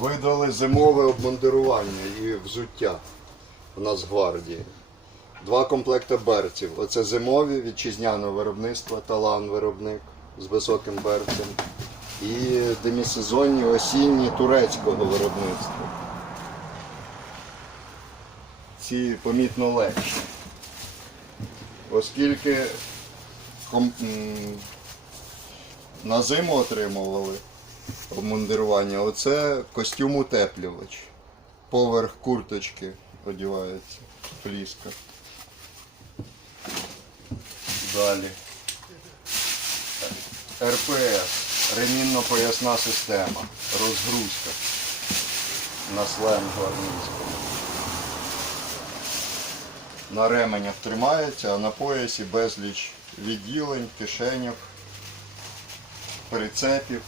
Видали зимове обмундирування і взуття в Нацгвардії. Два комплекти берців. Оце зимові вітчизняного виробництва, талан виробник з високим берцем. І демісезонні осінні турецького виробництва. Ці помітно легші. Оскільки на зиму отримували обмундирування, оце костюм утеплювач. Поверх курточки одягається, фліска. Далі. РПС. Ремінно-поясна система. Розгрузка. На сленгу армійському. На ременях тримається, а на поясі безліч відділень, кишеньок, прицепів.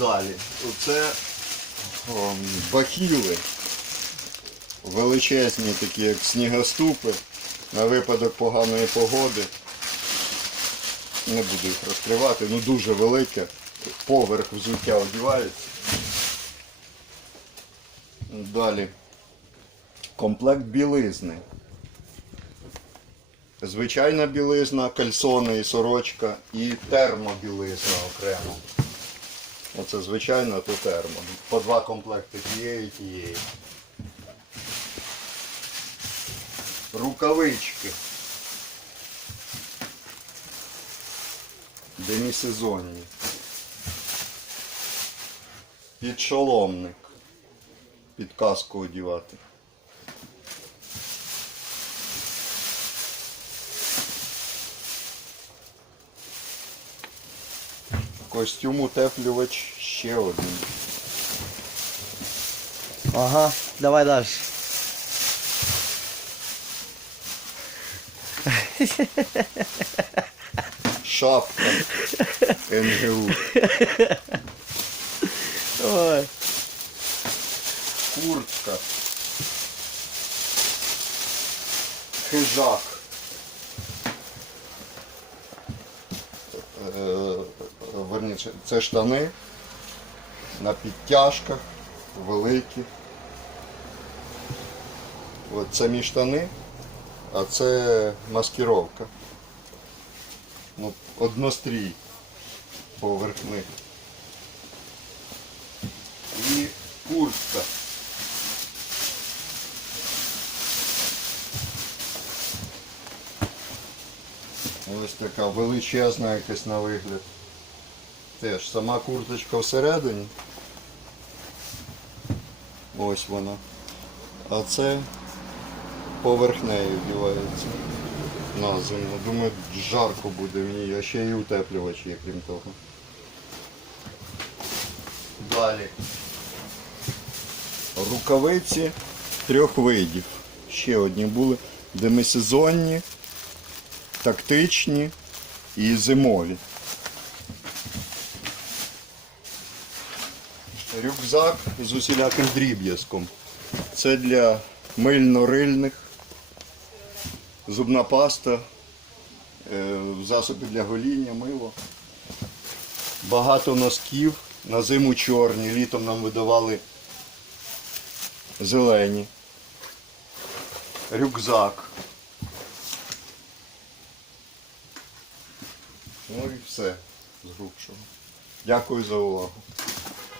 Далі. Оце о, бахіли. Величезні такі, як снігоступи, на випадок поганої погоди. Не буду їх розкривати, ну дуже велике. Поверх взуття одягається. Далі. Комплект білизни. Звичайна білизна, кальсони і сорочка і термобілизна окремо. Оце звичайно, то термо. По два комплекти тієї і тієї. Рукавички. Демісезонні. Підшоломник. Під каску одівати. Костюм утеплювач ще один. Ага, давай далі. Шапка НГУ. Ой. Куртка. Хижак. Е, Верніше, це штани на підтяжках, великі. От мій штани, а це маскировка. Ну, однострій поверх них. І куртка. Ось така величезна якась на вигляд. Теж сама курточка всередині. Ось вона. А це поверх неї вдівається на зиму. Думаю, жарко буде в ній, а ще й утеплювач є, крім того. Далі. Рукавиці трьох видів. Ще одні були демисезонні, тактичні і зимові. Рюкзак з усіляким дріб'язком. Це для мильно-рильних, зубна паста, е, засоби для гоління, мило. Багато носків, на зиму чорні, літом нам видавали зелені. Рюкзак. Ну і все з грубшого. Дякую за увагу.